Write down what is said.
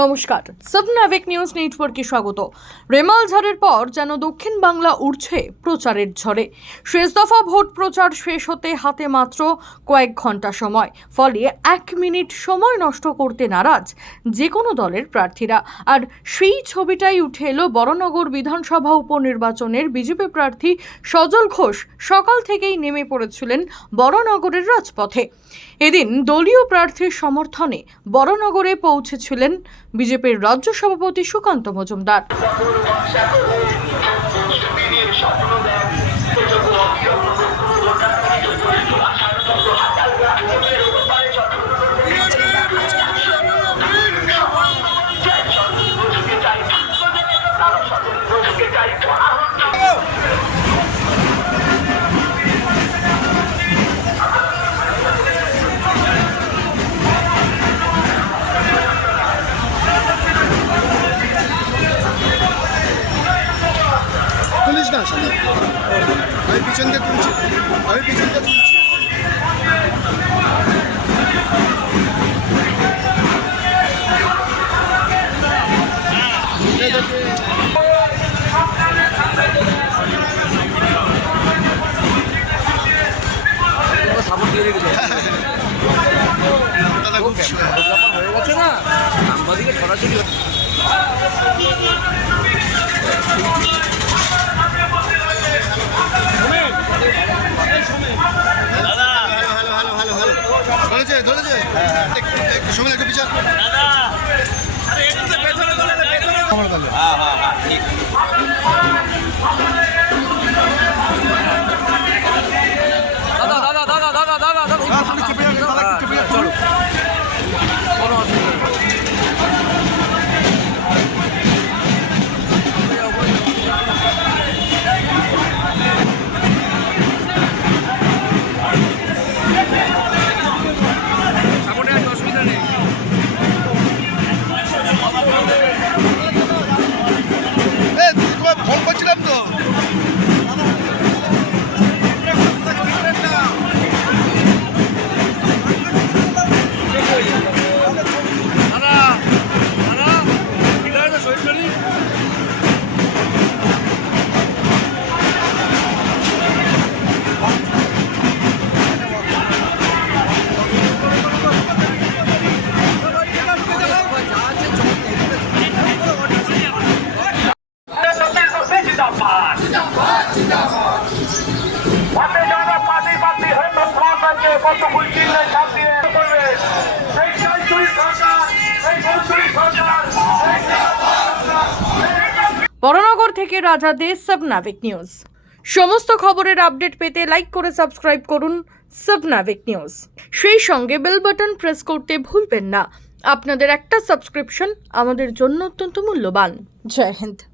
নমস্কার, সাবনাভিক নিউজ নেটওয়ার্কে স্বাগত। রেমাল ঝড়ের পর যেন দক্ষিণ বাংলা উঠছে প্রচারের ঝড়ে। শেষ দফা ভোট প্রচার শেষ হতে হাতে মাত্র কয়েক ঘন্টা সময়, ফলে 1 মিনিট সময় নষ্ট করতে নারাজ যে কোনো দলের প্রার্থীরা। আর সেই ছবিটাই উঠে এলো বরানগর বিধানসভা উপনির্বাচনের বিজেপি প্রার্থী সজল ঘোষ সকাল থেকেই নেমে পড়েছিলেন বরানগরের রাজপথে। এদিন দলীয় প্রার্থীর সমর্থনে বরানগরে পৌঁছেছিলেন বিজেপির রাজ্য সভাপতি সুকান্ত মজুমদার। পুলিশ না সামনে আমি পিছন দিয়ে তুলছি সাপোর্ট দিয়ে রেখেছে হয়ে গেছে না সাংবাদিকের সরাসরি ধরেছে একটু সময় একটু বিচার চলো কোনো অসুবিধা ফোন করছিলাম তো বরানগর থেকে রাজা দে, সাবনাভিক নিউজ। সমস্ত খবরের আপডেট পেতে লাইক করে সাবস্ক্রাইব করুন সাবনাভিক নিউজ। সেই সঙ্গে বেল বাটন প্রেস করতে ভুলবেন না। আপনাদের একটা সাবস্ক্রিপশন আমাদের জন্য অত্যন্ত মূল্যবান। জয় হিন্দ।